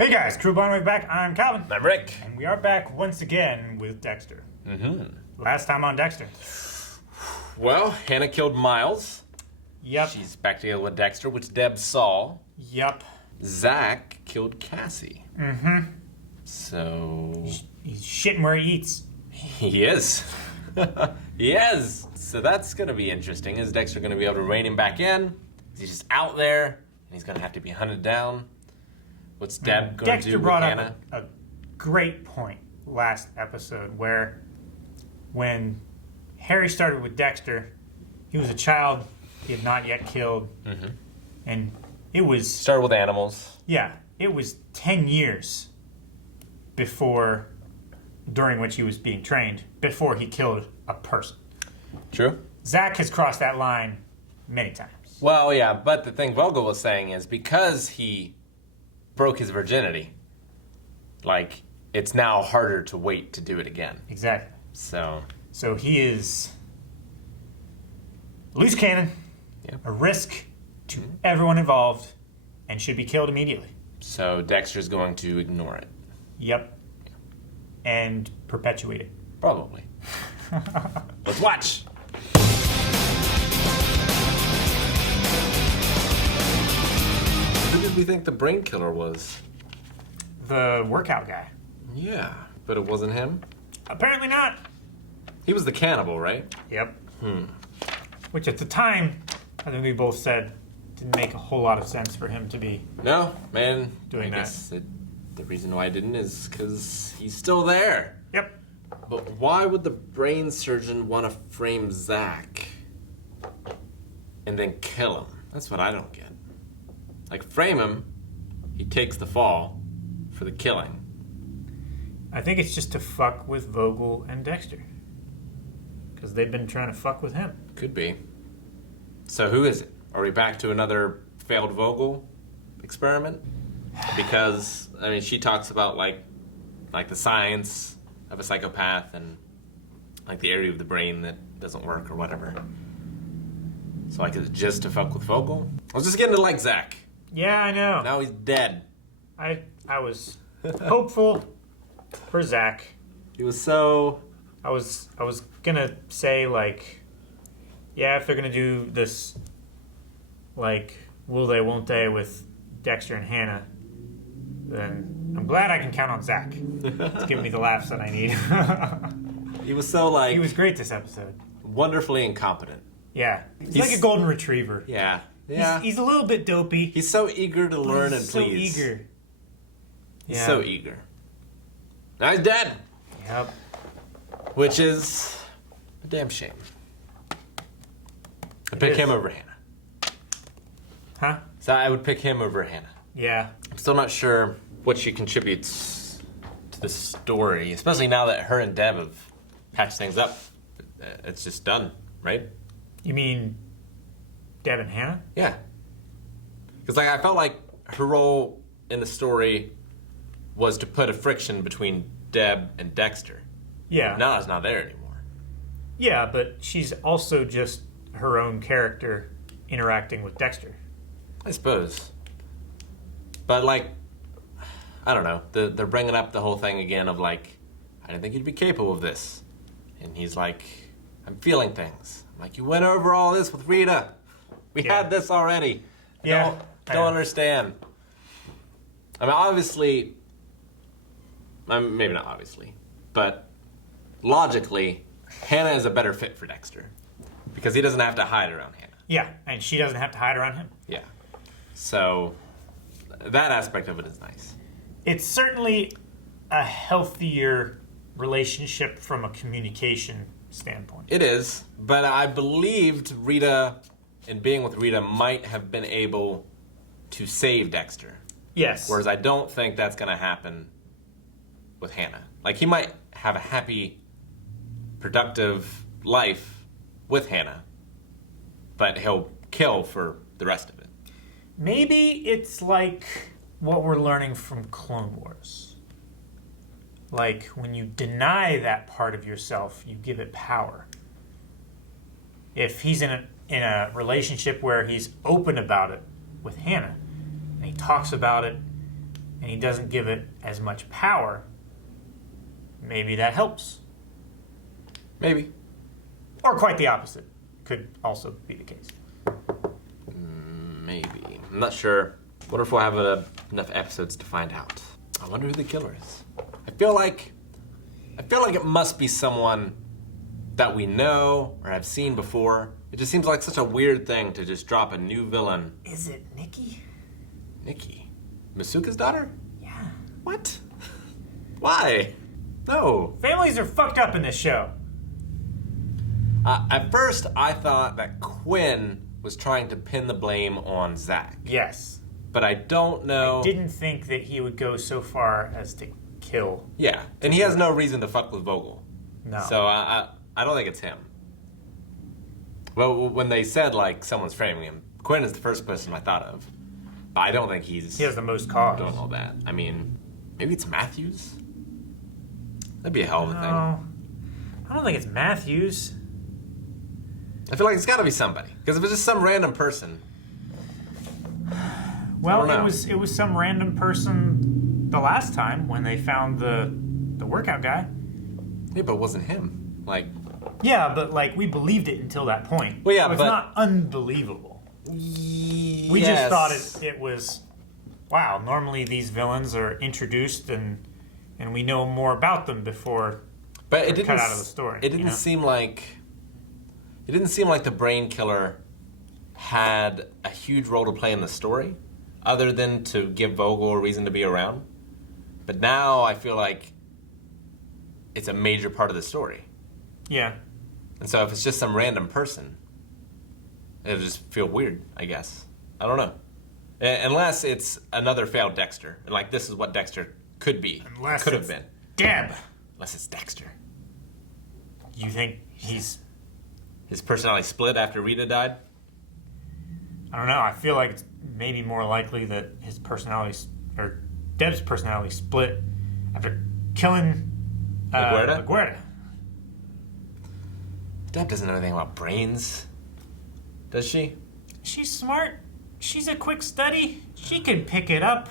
Hey guys, Crew Bond back. I'm Calvin. I'm Rick. And we are back once again with Dexter. Last time on Dexter. Well, Hannah killed Miles. Yep. She's back together with Dexter, which Deb saw. Yep. Zach killed Cassie. So... He's shitting where he eats. He is. He is. So that's going to be interesting. Is Dexter going to be able to rein him back in? Is he just out there, and he's going to have to be hunted down? What's Deb going to Dexter do with brought Hannah? up a great point last episode where when Harry started with Dexter, he was a child he had not yet killed. And it was... Started with animals. Yeah, it was 10 years before, during which he was being trained, before he killed a person. True. Zach has crossed that line many times. Well, yeah, but the thing Vogel was saying is because he broke his virginity, like, it's now harder to wait to do it again. Exactly. So he is loose cannon, a risk to everyone involved, and should be killed immediately. So Dexter's going to ignore it. Yep. And perpetuate it. Probably. Let's watch. Who did we think the brain killer was? The workout guy. Yeah, but it wasn't him? Apparently not. He was the cannibal, right? Yep. Which at the time, I think we both said, didn't make a whole lot of sense for him to be... No, man. Doing I guess the reason why I didn't is because he's still there. Yep. But why would the brain surgeon want to frame Zach and then kill him? That's what I don't get. Like, frame him, he takes the fall for the killing. I think it's just to fuck with Vogel and Dexter. Because they've been trying to fuck with him. Could be. So who is it? Are we back to another failed Vogel experiment? Because, I mean, she talks about, like the science of a psychopath and, like, the area of the brain that doesn't work or whatever. So, like, is it just to fuck with Vogel? I was just getting to like Zach. Yeah, I know. Now he's dead. I was hopeful for Zach. He was so... I was gonna say, like, yeah, if they're gonna do this, like, will they, won't they with Dexter and Hannah, then I'm glad I can count on Zach to give me the laughs that I need. He was so, like... He was great this episode. Wonderfully incompetent. Yeah. He's like a golden retriever. Yeah. Yeah. He's a little bit dopey. He's so eager to learn and please. So eager. He's so eager. Now he's dead. Yep. Which is a damn shame. I pick him over Hannah. Huh? So I would pick him over Hannah. Yeah. I'm still not sure what she contributes to the story, especially now that her and Deb have patched things up. It's just done, right? You mean Deb and Hannah? Yeah. Because like, I felt like her role in the story was to put a friction between Deb and Dexter. Yeah. Now it's not there anymore. Yeah, but she's also just her own character interacting with Dexter. I suppose. But like, I don't know. They're bringing up the whole thing again of like, I didn't think you'd be capable of this. And he's like, I'm feeling things. I'm like, you went over all this with Rita. We had this already. I don't understand. I mean, obviously, maybe not obviously, but logically, Hannah is a better fit for Dexter because he doesn't have to hide around Hannah. Yeah, and she doesn't have to hide around him. Yeah. So that aspect of it is nice. It's certainly a healthier relationship from a communication standpoint. It is, but I believed Rita, in being with Rita, might have been able to save Dexter. Yes. Whereas I don't think that's going to happen with Hannah. Like, he might have a happy, productive life with Hannah, but he'll kill for the rest of it. Maybe it's like what we're learning from Clone Wars. Like, when you deny that part of yourself, you give it power. If he's in a relationship where he's open about it with Hannah, and he talks about it, and he doesn't give it as much power, maybe that helps. Maybe. Or quite the opposite. Could also be the case. Maybe. I'm not sure. Wonder if we'll have enough episodes to find out. I wonder who the killer is. I feel like it must be someone that we know or have seen before. It just seems like such a weird thing to just drop a new villain. Is it Nikki? Nikki? Masuka's daughter? Yeah. What? Why? No. Families are fucked up in this show. At first, I thought that Quinn was trying to pin the blame on Zach. Yes. But I don't know. I didn't think that he would go so far as to kill. Yeah, and he has no reason to fuck with Vogel. No. So I don't think it's him. Well, when they said, like, someone's framing him, Quinn is the first person I thought of. But I don't think He has the most cause. Don't know that. I mean, maybe it's Matthews? That'd be a hell of a thing. No. I don't think it's Matthews. I feel like it's got to be somebody. Because if it's just some random person. Well, it was some random person the last time when they found the workout guy. Yeah, but it wasn't him. Like. Yeah, but like we believed it until that point. Well, yeah, so it's not unbelievable. We just thought it was. Wow. Normally these villains are introduced and we know more about them before. But it didn't cut out of the story. It didn't seem like. It didn't seem like the brain killer had a huge role to play in the story, other than to give Vogel a reason to be around. But now I feel like it's a major part of the story. Yeah. And so if it's just some random person, it'll just feel weird, I guess. I don't know. Unless it's another failed Dexter. And like this is what Dexter could be. Unless could have it's been. Deb. Unless it's Dexter. You think His personality split after Rita died? I don't know. I feel like it's maybe more likely that his personality, or Deb's personality, split after killing LaGuerta. Deb doesn't know anything about brains, does she? She's smart. She's a quick study. She can pick it up.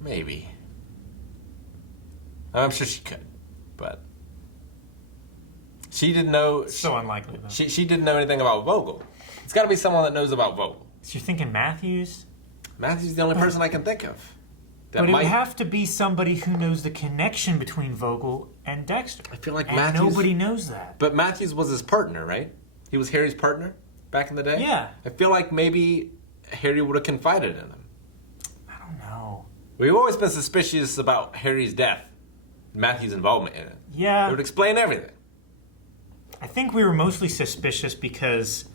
Maybe. I'm sure she could, but she didn't know. So unlikely, though. She didn't know anything about Vogel. It's got to be someone that knows about Vogel. So you're thinking Matthews? Matthew's the only person I can think of. But it would have to be somebody who knows the connection between Vogel and Dexter. I feel like and Matthews. nobody knows that. But Matthews was his partner, right? He was Harry's partner back in the day? Yeah. I feel like maybe Harry would have confided in him. I don't know. We've always been suspicious about Harry's death, Matthew's involvement in it. Yeah. It would explain everything. I think we were mostly suspicious because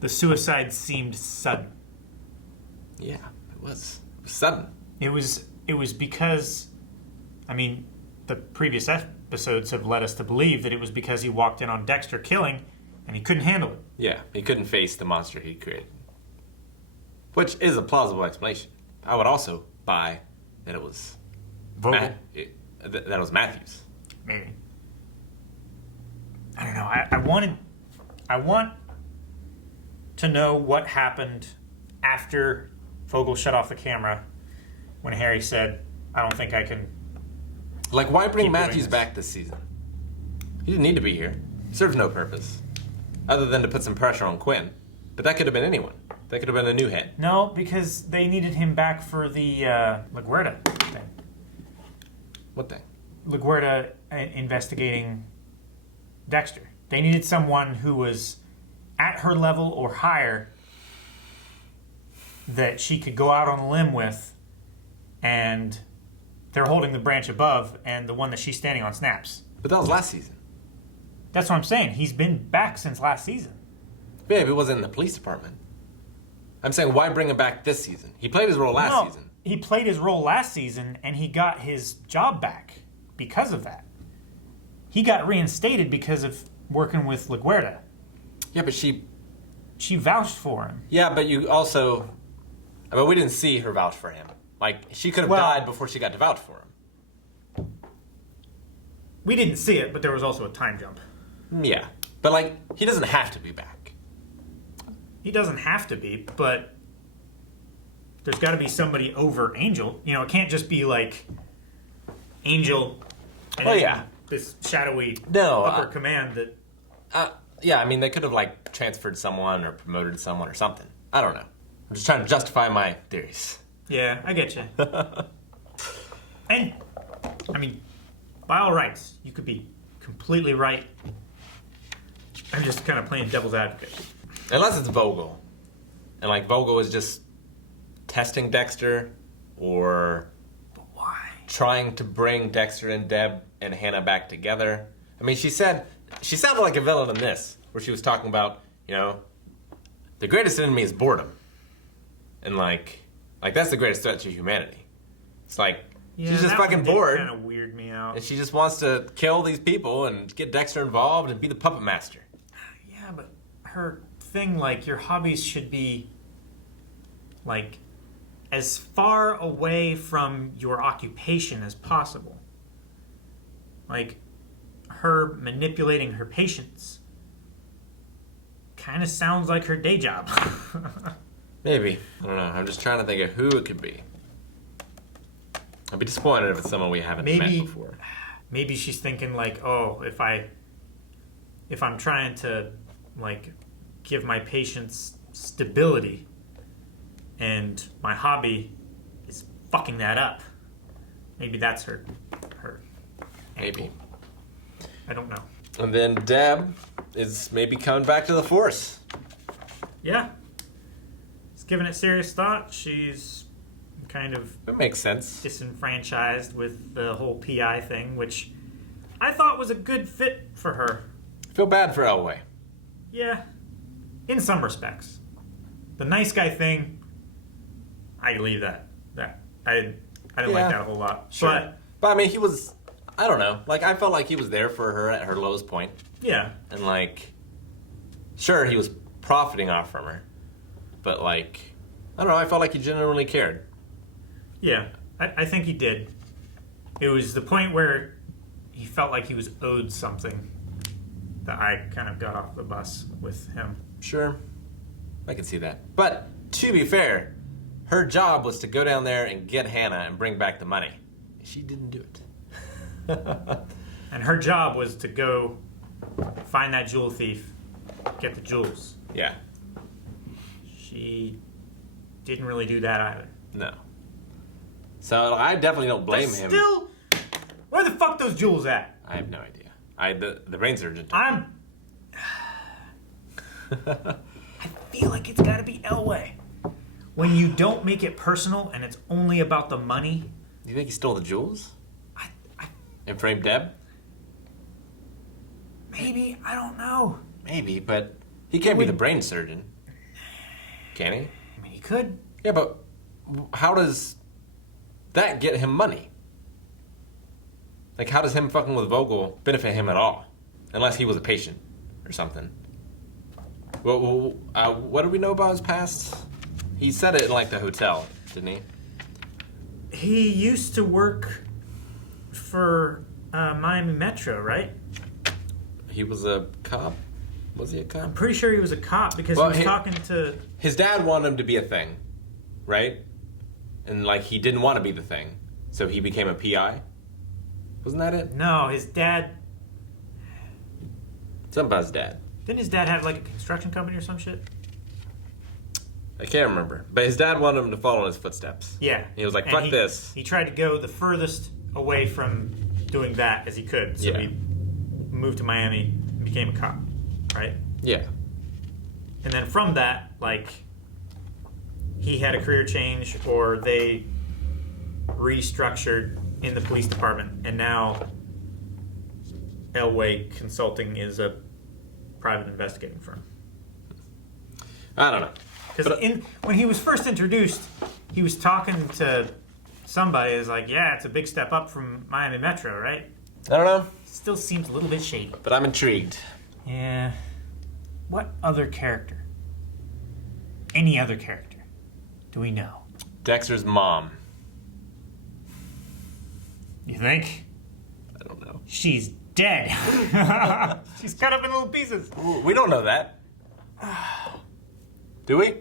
the suicide seemed sudden. Yeah, it was. It was sudden. It was because, I mean, the previous episodes have led us to believe that it was because he walked in on Dexter killing and he couldn't handle it. Yeah, he couldn't face the monster he created. Which is a plausible explanation. I would also buy that it was Vogel. that it was Matthews. Maybe. I don't know. I want to know what happened after Vogel shut off the camera when Harry said, I don't think I can. Like, why bring Keep Matthews doing this. back this season? He didn't need to be here. Serves no purpose. Other than to put some pressure on Quinn. But that could have been anyone. That could have been a new head. No, because they needed him back for the LaGuerta thing. What thing? LaGuerta investigating Dexter. They needed someone who was at her level or higher that she could go out on a limb with, and they're holding the branch above, and the one that she's standing on snaps. But that was last season. That's what I'm saying. He's been back since last season. Yeah, if it wasn't in the police department. I'm saying, why bring him back this season? He played his role last season. He played his role last season, and he got his job back because of that. He got reinstated because of working with LaGuerta. Yeah, but she vouched for him. Yeah, but you also... I mean, we didn't see her vouch for him. Like, she could have died before she got to vouch for him. We didn't see it, but there was also a time jump. Yeah. But, like, he doesn't have to be back. He doesn't have to be, but there's got to be somebody over Angel. You know, it can't just be like Angel and this shadowy upper command that... yeah, I mean, they could have, like, transferred someone or promoted someone or something. I don't know. I'm just trying to justify my theories. Yeah, I get you. And, I mean, by all rights, you could be completely right. I'm just kind of playing devil's advocate. Unless it's Vogel. And, like, Vogel is just testing Dexter or trying to bring Dexter and Deb and Hannah back together. I mean, she sounded like a villain in this, where she was talking about, you know, the greatest enemy is boredom. And, like that's the greatest threat to humanity. It's like, she's just fucking bored. Kind of weird me out. And she just wants to kill these people and get Dexter involved and be the puppet master. Yeah, but her thing, like, your hobbies should be, like, as far away from your occupation as possible. Like, her manipulating her patients kind of sounds like her day job. Maybe. I don't know. I'm just trying to think of who it could be. I'd be disappointed if it's someone we haven't met before. Maybe she's thinking, like, oh, if I'm trying to, like, give my patients stability and my hobby is fucking that up, maybe that's her Maybe. I don't know. And then Deb is maybe coming back to the Force. Yeah. She's giving it serious thought. She's kind of... It makes sense. ...disenfranchised with the whole PI thing, which I thought was a good fit for her. I feel bad for Elway. Yeah. In some respects. The nice guy thing, I leave that. I didn't like that a whole lot. Sure. But I mean, he was... I don't know. Like, I felt like he was there for her at her lowest point. Yeah. And, like, sure, he was profiting off from her. But, like, I don't know. I felt like he genuinely cared. Yeah, I think he did. It was the point where he felt like he was owed something that I kind of got off the bus with him. Sure. I can see that. But, to be fair, her job was to go down there and get Hannah and bring back the money. She didn't do it. And her job was to go find that jewel thief, get the jewels. Yeah. She didn't really do that either. No. So I definitely don't blame him. Still, where the fuck those jewels at? I have no idea. The brain surgeon. I feel like it's got to be Elway. When you don't make it personal and it's only about the money. You think he stole the jewels? And framed Deb? Maybe. I don't know. Maybe, but he can't be the brain surgeon. Can he? I mean, he could. Yeah, but how does that get him money? Like, how does him fucking with Vogel benefit him at all? Unless he was a patient or something. Well, what do we know about his past? He said it in, like, the hotel, didn't he? He used to work for Miami Metro, right? He was a cop? Was he a cop? I'm pretty sure he was a cop because he was talking to... His dad wanted him to be a thing, right? And, like, he didn't want to be the thing. So he became a PI? Wasn't that it? No, his dad... Something about his dad. Didn't his dad have, like, a construction company or some shit? I can't remember. But his dad wanted him to follow in his footsteps. Yeah. And he was like, fuck this. He tried to go the furthest away from doing that as he could. So he moved to Miami and became a cop, right? Yeah. And then from that, like, he had a career change or they restructured in the police department. And now Elway Consulting is a private investigating firm. I don't know. Because when he was first introduced, he was talking to somebody. Is like, yeah, it's a big step up from Miami Metro, right? I don't know. Still seems a little bit shady. But I'm intrigued. Yeah. What other character? Any other character do we know? Dexter's mom. You think? I don't know. She's dead. She's cut up in little pieces. We don't know that. Do we?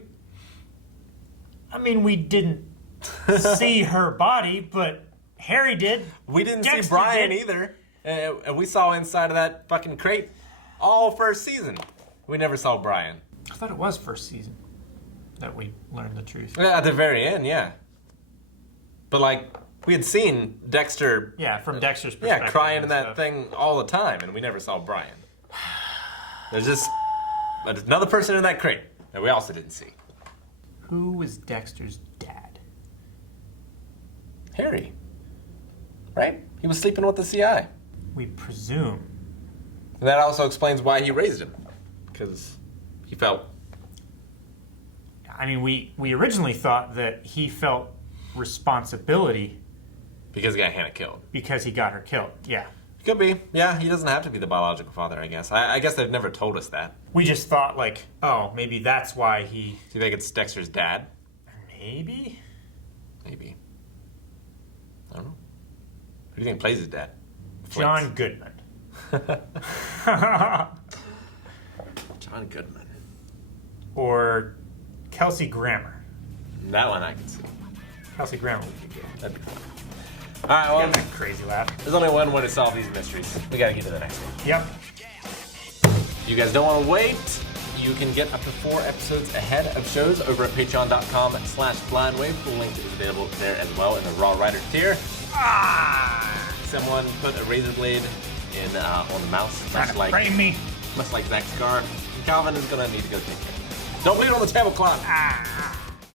I mean, we didn't see her body, but Harry did. We didn't Dexter see Brian did. either. And we saw inside of that fucking crate all first season. We never saw Brian. I thought it was first season that we learned the truth. Yeah, at the very end, yeah. But like, we had seen Dexter. Yeah, from Dexter's perspective. Yeah, crying in and that stuff. thing all the time, and we never saw Brian. There's just another person in that crate that we also didn't see. Who was Dexter's dad? Harry. Right? He was sleeping with the CI. We presume. And that also explains why he raised him. Because he felt... I mean, we originally thought that he felt responsibility Because he got Hannah killed. because he got her killed. Yeah. Could be. Yeah, he doesn't have to be the biological father, I guess. I guess they've never told us that. We just thought, like, oh, maybe that's why he... Do you think it's Dexter's dad? Maybe? Maybe. I don't know. Who do you think plays his dad? John Goodman. John Goodman. Or Kelsey Grammer. That one I can see. Kelsey Grammer would be good. That'd be fun. All right, well, Got that crazy laugh. there's only one way to solve these mysteries. We gotta get to the next one. Yep. You guys don't want to wait. You can get up to 4 episodes ahead of shows over at patreon.com/blindwave. The link is available there as well in the Raw Rider tier. Someone put a razor blade in on the mouse, Trying to frame me. much like Zach's car. Calvin is gonna need to go take care of it. Don't bleed on the tablecloth.